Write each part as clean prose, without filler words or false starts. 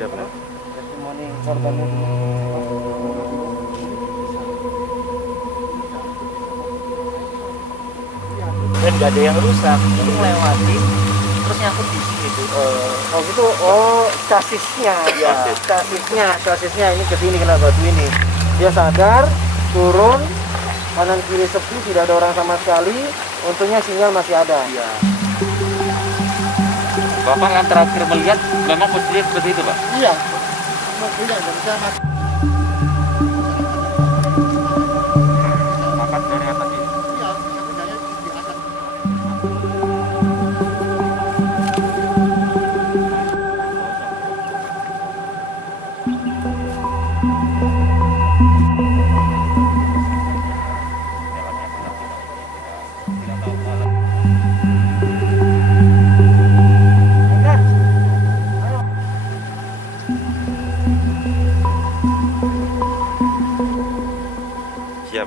Siapa? Testimoni korban itu. Dan nggak ada yang rusak, itu melewati terus nyangkut di situ. Oh gitu, oh sasisnya, Ya. sasisnya ini kesini kena batu ini. Dia sadar, turun, kanan kiri sepi, tidak ada orang sama sekali. Untungnya sinyal masih ada. Iya. Bapak yang terakhir melihat memang posisinya seperti itu, Pak? Iya, mobilnya nggak bisa masuk. Makan dari atas ini. Iya, tapi saya di atas.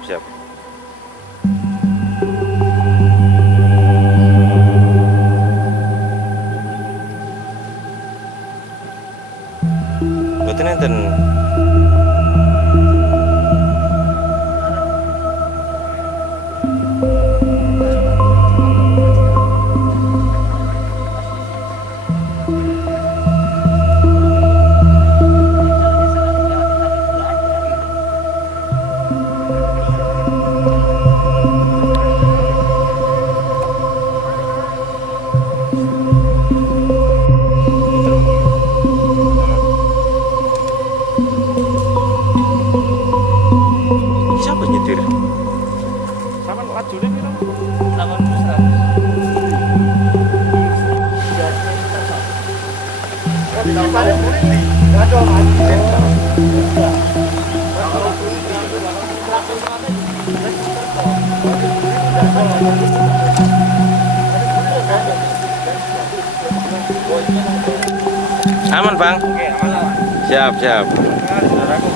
Siap. Betul enten. Siapa nyetir? Sama laju deh gitu. 800. Aman, Bang? Oke, aman. Siap. Saudaraku.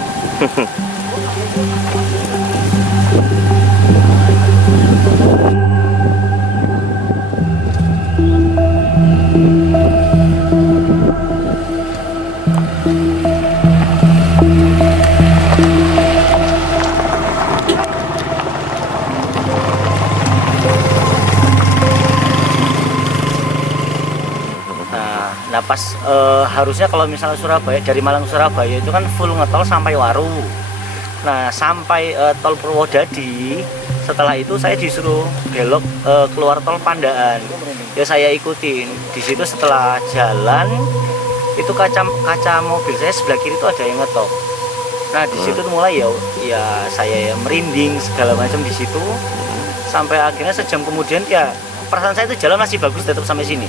Nah pas harusnya kalau misalnya Surabaya, dari Malang Surabaya itu kan full ngetol sampai Waru. Nah sampai tol Purwodadi, setelah itu saya disuruh belok keluar tol Pandaan. Ya saya ikutin. Di situ setelah jalan itu kaca mobil saya sebelah kiri itu ada yang ngetok. Nah di situ mulai ya saya merinding segala macam di situ. Sampai akhirnya sejam kemudian ya perasaan saya itu jalan masih bagus tetap sampai sini.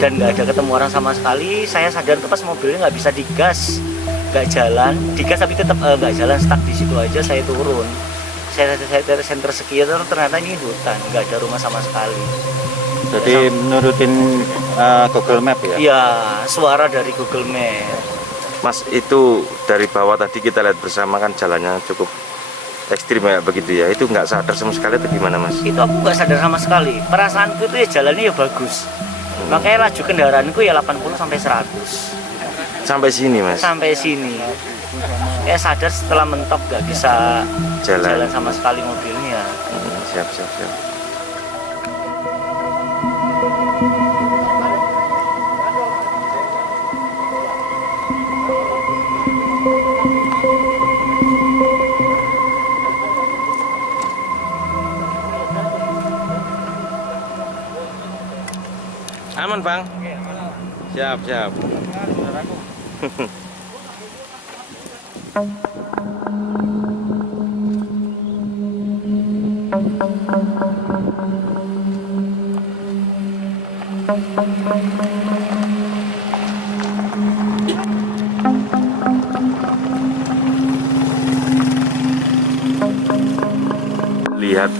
Dan nggak ada ketemu orang sama sekali. Saya sadar tuh pas mobilnya nggak bisa digas, nggak jalan, digas tapi tetap nggak jalan, stuck di situ aja. Saya turun, saya dari center sekitar, ternyata ini hutan, nggak ada rumah sama sekali. Jadi menurutin Google Map ya? Iya, suara dari Google Map. Mas, itu dari bawah tadi kita lihat bersama kan jalannya cukup ekstrim ya begitu ya. Itu nggak sadar sama sekali atau gimana, Mas? Itu aku nggak sadar sama sekali. Perasaanku itu ya jalannya ya bagus. Makanya laju kendaraanku ya 80 sampai 100. Sampai sini, Mas? Sampai sini. Sadar setelah mentok nggak bisa jalan sama sekali mobilnya. Siap. Aman, Bang? Siap. Lihat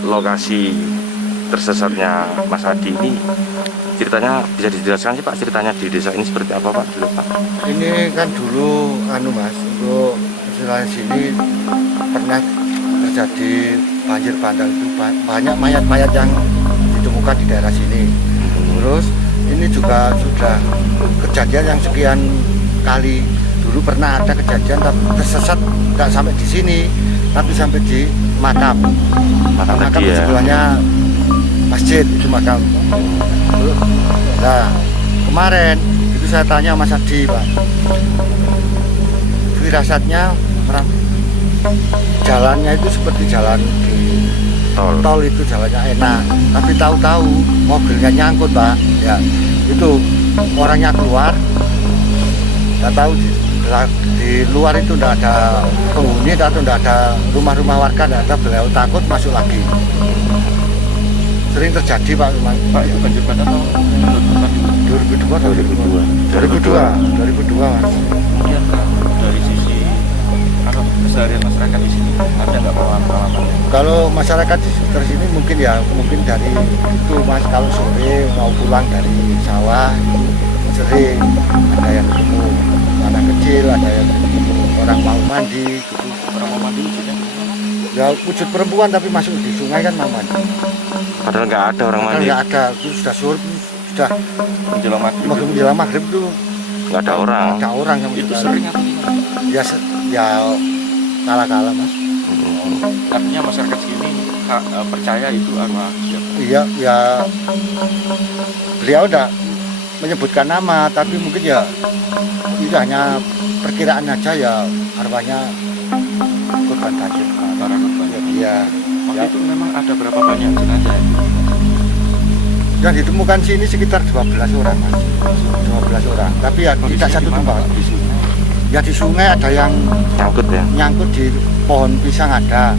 lokasi tersesatnya Mas Adi ini, ceritanya bisa dijelaskan sih Pak, ceritanya di desa ini seperti apa Pak dulu Pak? Ini kan dulu Mas, untuk istilah sini pernah terjadi banjir bandang, itu banyak mayat-mayat yang ditemukan di daerah sini. Terus ini juga sudah kejadian yang sekian kali. Dulu pernah ada kejadian tapi tersesat, tidak sampai di sini, tapi sampai di makam Tadi di ya. sebelahnya masjid itu makam. Nah kemarin itu saya tanya Mas Adi, Pak, firasatnya orang jalannya itu seperti jalan di tol itu, jalannya enak, tapi tahu-tahu mobilnya nyangkut Pak, ya itu orangnya keluar, nggak tahu di luar itu tidak ada penghuni atau tidak ada rumah-rumah warga, tidak ada, beliau takut masuk lagi. Sering terjadi Pak. Pak, itu banjir bandang tahun 2002 Mas. kemudian dari sisi keseharian masyarakat di sini ada nggak pengalaman? Kalau masyarakat di sekitar sini mungkin dari itu Mas, kalau sore mau pulang dari sawah itu sering ada yang ketemu anak kecil, ada yang ketemu orang mau mandi gitu. Orang mau mandi wujudnya Ya wujud perempuan tapi masuk di sungai kan mau mandi. Padahal nggak ada orang Kan mandi, nggak ada, itu sudah sore, sudah menjelang maghrib. menjelang maghrib itu nggak ada orang. ada orang yang Itu sekali. sering apa gimana? Ya kala-kala Mas. Artinya masyarakat sini percaya itu arwah siapa? Iya, ya beliau udah menyebutkan nama, tapi mungkin ya itu hanya perkiraan aja, ya arwahnya korban banjir. Para korban. Iya. Waktu itu memang ada berapa banyak jenazah? Yang ditemukan sini sekitar 12 orang Mas. 12 orang. Tapi ya tidak satu tempat. Di sungai. Ya di sungai ada yang Nyangkut ya. nyangkut di pohon pisang ada.